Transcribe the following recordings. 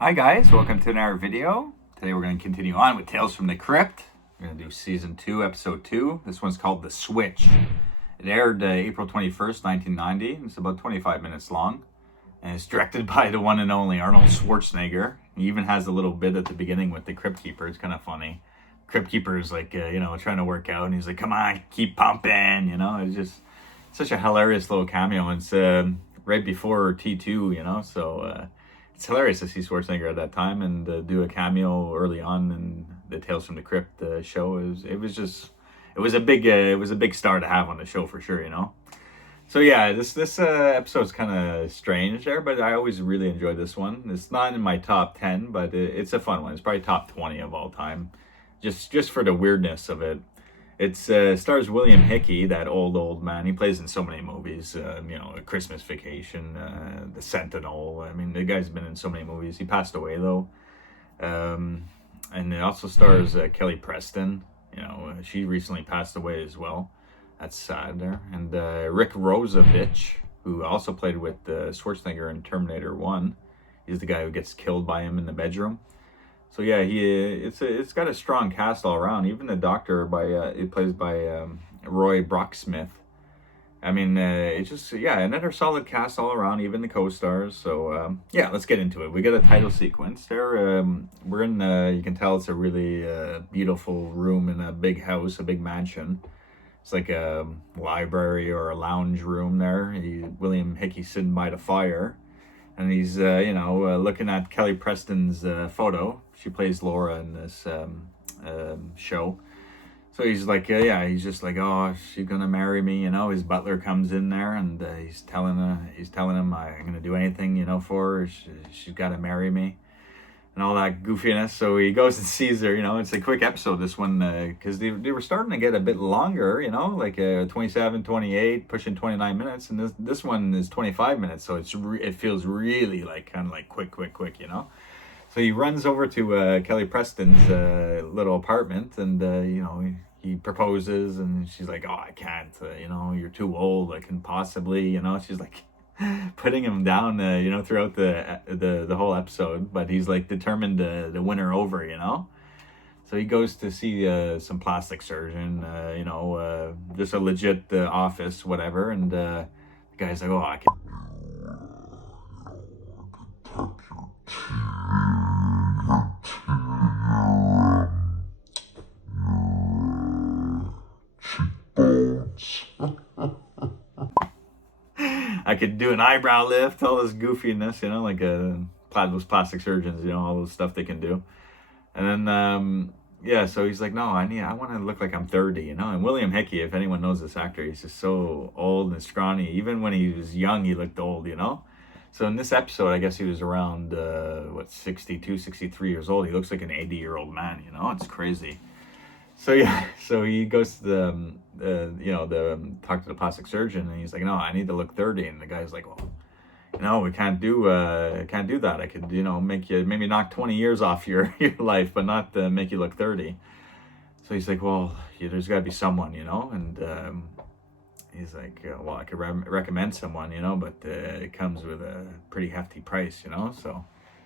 Hi guys, welcome to another video. Today we're going to continue on with Tales from the Crypt. We're going to do Season 2, Episode 2. This one's called The Switch. It aired April 21st, 1990. It's about 25 minutes long. And it's directed by the one and only Arnold Schwarzenegger. He even has a little bit at the beginning with the Crypt Keeper. It's kind of funny. Crypt Keeper is like, trying to work out. And he's like, come on, keep pumping. It's just such a hilarious little cameo. It's right before T2, so... it's hilarious to see Schwarzenegger at that time and do a cameo early on in the Tales from the Crypt show. It was a big star to have on the show for sure. So yeah, this episode's kind of strange there, but I always really enjoyed this one. It's not in my top 10, but it's a fun one. It's probably top 20 of all time, just for the weirdness of it. It stars William Hickey, that old man. He plays in so many movies, A Christmas Vacation, The Sentinel. I mean, the guy's been in so many movies. He passed away, though. And it also stars Kelly Preston. She recently passed away as well. That's sad there. And Rick Rosovich, who also played with Schwarzenegger in Terminator 1. He's the guy who gets killed by him in the bedroom. So yeah, it's got a strong cast all around. Even the doctor it plays by Roy Brocksmith. I mean, another solid cast all around. Even the co-stars. So let's get into it. We got a title sequence there. We're in. You can tell it's a really beautiful room in a big house, a big mansion. It's like a library or a lounge room there. William Hickey sitting by the fire. And he's, looking at Kelly Preston's photo. She plays Laura in this show. So he's like, he's just like, oh, she's gonna marry me. His butler comes in there and he's telling him, I'm gonna do anything, for her. She's got to marry me, and all that goofiness. So he goes and sees her. It's a quick episode, this one, because they were starting to get a bit longer. Like 27, 28, pushing 29 minutes, and this one is 25 minutes. So it feels really like kind of like quick. So he runs over to Kelly Preston's little apartment, and he proposes, and she's like, "Oh, I can't. You're too old. I can possibly." She's like putting him down, throughout the whole episode. But he's like determined to win her over. So he goes to see some plastic surgeon. Just a legit office, whatever. And the guy's like, "Oh, I can." I could do an eyebrow lift, all this goofiness, like those plastic surgeons, all those stuff they can do. And then, so he's like, no, I want to look like I'm 30, And William Hickey, if anyone knows this actor, he's just so old and scrawny. Even when he was young, he looked old, So in this episode, I guess he was around, 62, 63 years old. He looks like an 80-year-old man, It's crazy. So he goes to talk to the plastic surgeon, and he's like, no, I need to look 30. And the guy's like, well, we can't do that. I could, make you, maybe knock 20 years off your life, but not make you look 30. So he's like, well, there's got to be someone, and he's like, well, I could recommend someone, but it comes with a pretty hefty price, So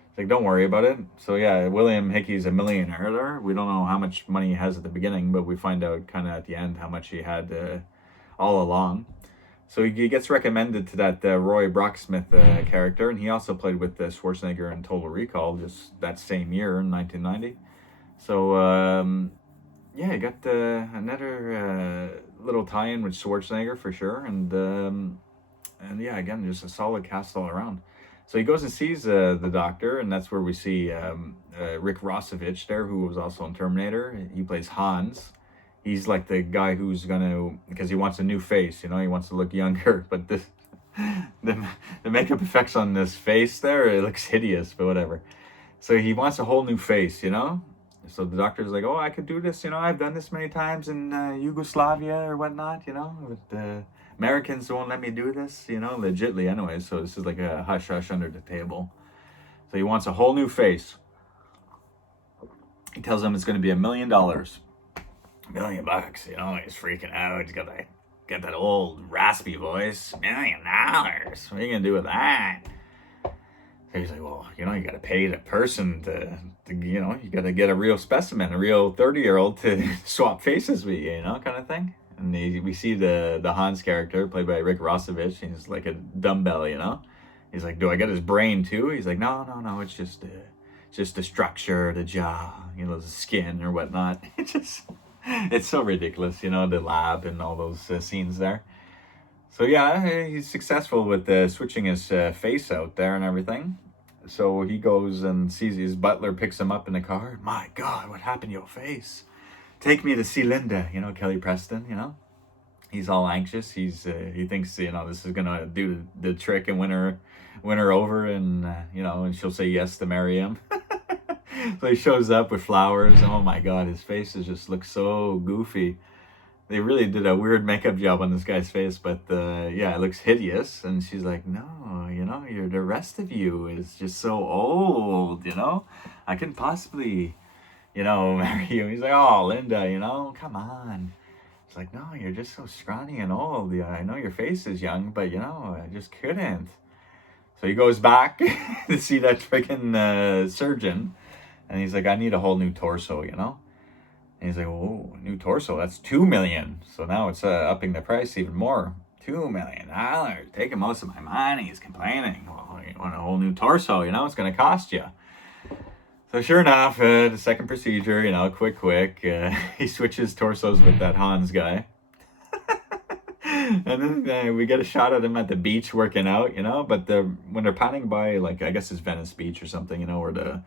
it's like, don't worry about it. So yeah, William Hickey's a millionaire there. We don't know how much money he has at the beginning, but we find out kind of at the end how much he had all along. So he gets recommended to that Roy Brocksmith character, and he also played with Schwarzenegger in Total Recall just that same year in 1990. So he got another little tie-in with Schwarzenegger for sure, and again, just a solid cast all around. So he goes and sees the doctor, and that's where we see Rick Rosovich there, who was also in Terminator. He plays Hans. He's like the guy who's because he wants a new face, he wants to look younger. But the makeup effects on this face there, it looks hideous, but whatever. So he wants a whole new face, So the doctor's like, oh, I could do this, I've done this many times in Yugoslavia or whatnot, with Americans won't let me do this, legitly anyway. So this is like a hush-hush under the table. So he wants a whole new face. He tells him it's going to be $1 million. $1 million, he's freaking out. He's got that old raspy voice. $1 million. What are you going to do with that? So he's like, well, you got to pay the person to you got to get a real specimen, a real 30-year-old to swap faces with you, kind of thing. And we see the Hans character played by Rick Rossovich. He's like a dumbbell. He's like, do I get his brain too? He's like, no, no, no. It's just the structure, the jaw, the skin or whatnot. It's so ridiculous, the lab and all those scenes there. So yeah, he's successful with switching his face out there and everything. So he goes and sees his butler, picks him up in the car. My God, what happened to your face? Take me to see Linda, Kelly Preston, He's all anxious. He thinks, this is gonna do the trick and win her over, and and she'll say yes to marry him. So he shows up with flowers. Oh my God, his face just looks so goofy. They really did a weird makeup job on this guy's face, but it looks hideous. And she's like, no, the rest of you is just so old, I couldn't possibly, marry you. He's like, oh, Linda, come on. It's like, no, you're just so scrawny and old. Yeah, I know your face is young, but I just couldn't. So he goes back to see that freaking surgeon, and he's like, I need a whole new torso, And he's like, oh, new torso, that's $2 million. So now it's upping the price even more. $2 million. Taking most of my money. He's complaining. Well, you want a whole new torso, it's going to cost you. So sure enough, the second procedure, quick, he switches torsos with that Hans guy. And then we get a shot of him at the beach working out, but when they're panning by, like, I guess it's Venice Beach or something, or the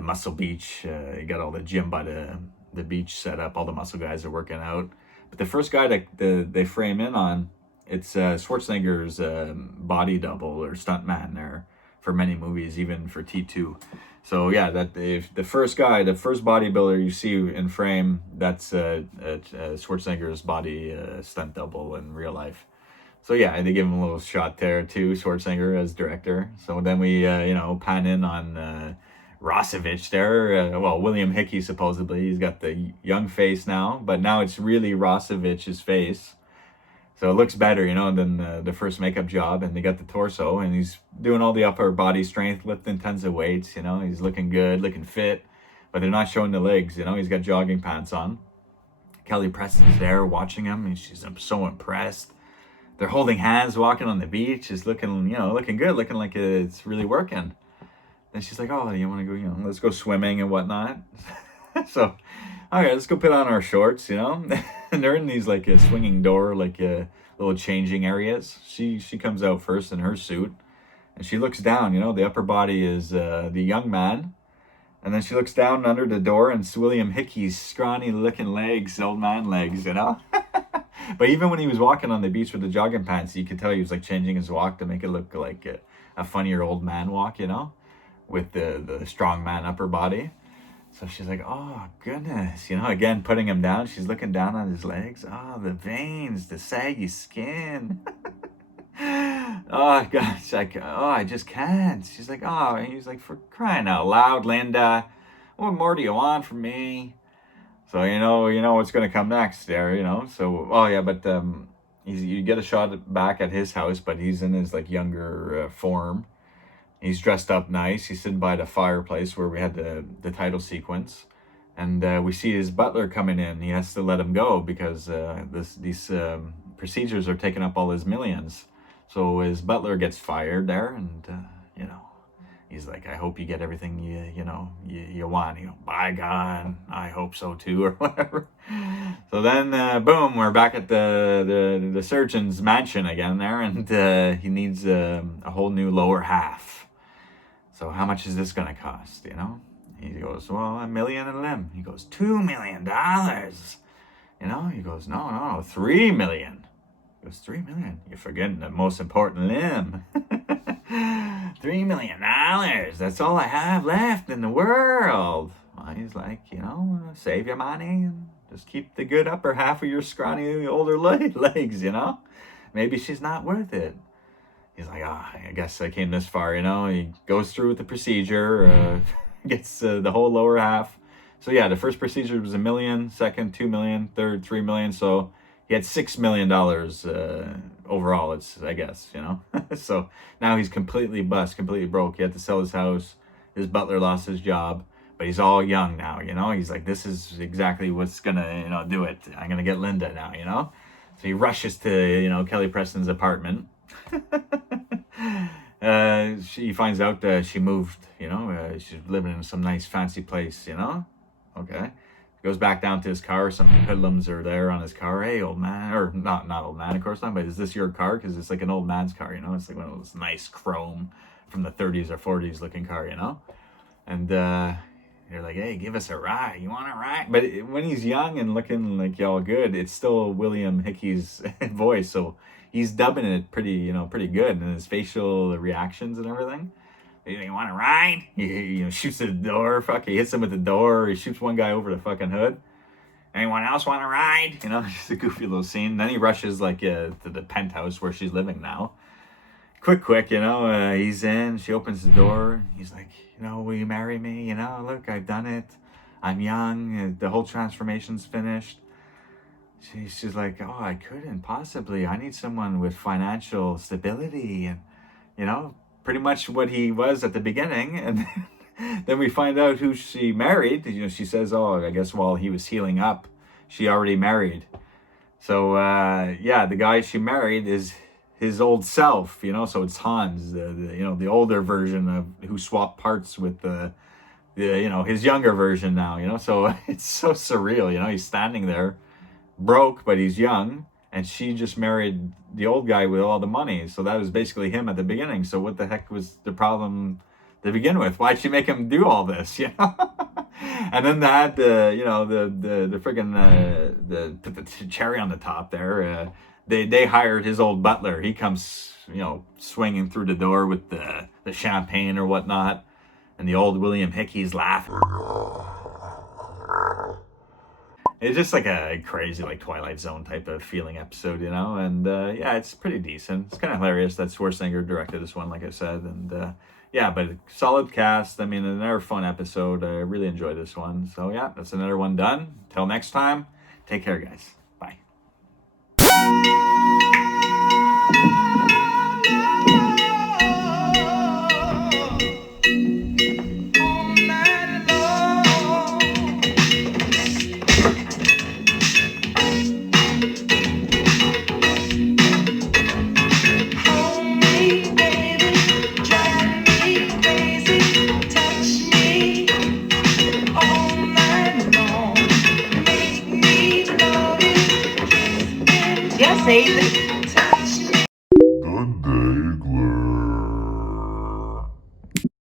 Muscle Beach, you got all the gym by the beach set up, all the muscle guys are working out. But the first guy that they frame in on, it's Schwarzenegger's body double or stuntman there for many movies, even for T2. So yeah, that if the first bodybuilder you see in frame, that's Schwarzenegger's body stunt double in real life. So yeah, they give him a little shot there too, Schwarzenegger as director. So then we pan in on Rossovich there. William Hickey supposedly. He's got the young face now, but now it's really Rossovich's face. So it looks better, than the first makeup job. And they got the torso, and he's doing all the upper body strength, lifting tons of weights. He's looking good, looking fit, but they're not showing the legs. He's got jogging pants on. Kelly Preston's there watching him, and she's so impressed. They're holding hands, walking on the beach. It's looking good, looking like it's really working. Then she's like, oh, you want to go, let's go swimming and whatnot. So, all right, let's go put on our shorts, And they're in these, like, a swinging door, like, little changing areas. She comes out first in her suit, and she looks down, the upper body is the young man. And then she looks down under the door, and it's William Hickey's scrawny-looking legs, old man legs, But even when he was walking on the beach with the jogging pants, you could tell he was, like, changing his walk to make it look like a funnier old man walk, with the strong man upper body. So she's like, oh, goodness. Again, putting him down. She's looking down on his legs. Oh, the veins, the saggy skin. Oh, gosh. Like, oh, I just can't. She's like, oh, and he's like, for crying out loud, Linda. What more do you want from me? So, you know what's going to come next there, So, oh, yeah, but you get a shot back at his house, but he's in his, like, younger form. He's dressed up nice. He's sitting by the fireplace where we had the title sequence. And we see his butler coming in. He has to let him go because these procedures are taking up all his millions. So his butler gets fired there. And, he's like, I hope you get everything you want. By God, I hope so too, or whatever. So then, boom, we're back at the surgeon's mansion again there. And he needs a whole new lower half. So how much is this going to cost, He goes, well, $1 million a limb. He goes, $2 million. He goes, no, $3 million. He goes, $3 million. You're forgetting the most important limb. $3 million. That's all I have left in the world. Well, he's like, save your money and just keep the good upper half of your scrawny older legs, Maybe she's not worth it. He's like, I guess I came this far, He goes through with the procedure, gets the whole lower half. So yeah, the first procedure was $1 million, second $2 million, third $3 million. So he had $6 million overall. It's I guess so now he's completely bust, completely broke. He had to sell his house. His butler lost his job, but he's all young now. He's like, this is exactly what's gonna do it. I'm gonna get Linda now. So he rushes to Kelly Preston's apartment. She finds out she moved. She's living in some nice fancy place. Okay. Goes back down to his car. Some hoodlums are there on his car. Hey, old man, or not old man, of course not. But is this your car? Because it's like an old man's car. It's like one of those nice chrome from the 30s or 40s looking car. And they're like, hey, give us a ride. You want a ride? But when he's young and looking like y'all good, it's still William Hickey's voice. So he's dubbing it pretty good, and his facial reactions and everything. You want to ride? He shoots at the door. He hits him with the door. He shoots one guy over the fucking hood. Anyone else want to ride? Just a goofy little scene. Then he rushes to the penthouse where she's living now. Quick, he's in. She opens the door. He's like, will you marry me? Look, I've done it. I'm young. The whole transformation's finished. She's like, oh, I couldn't possibly. I need someone with financial stability and, pretty much what he was at the beginning. And then we find out who she married. She says, oh, I guess while he was healing up, she already married. So, the guy she married is his old self, so it's Hans, the older version of who swapped parts with his younger version now, so it's so surreal, he's standing there broke, but he's young. And she just married the old guy with all the money. So that was basically him at the beginning. So what the heck was the problem to begin with? Why'd she make him do all this? And then that, the friggin' put the cherry on the top there. They hired his old butler. He comes, swinging through the door with the champagne or whatnot. And the old William Hickey's laughing. It's just like a crazy, Twilight Zone type of feeling episode, and it's pretty decent. It's kind of hilarious that Schwarzenegger directed this one, like I said, and but solid cast. I mean, another fun episode. I really enjoyed this one. So that's another one done. Till next time, take care, guys. Bye. Yes, Aiden.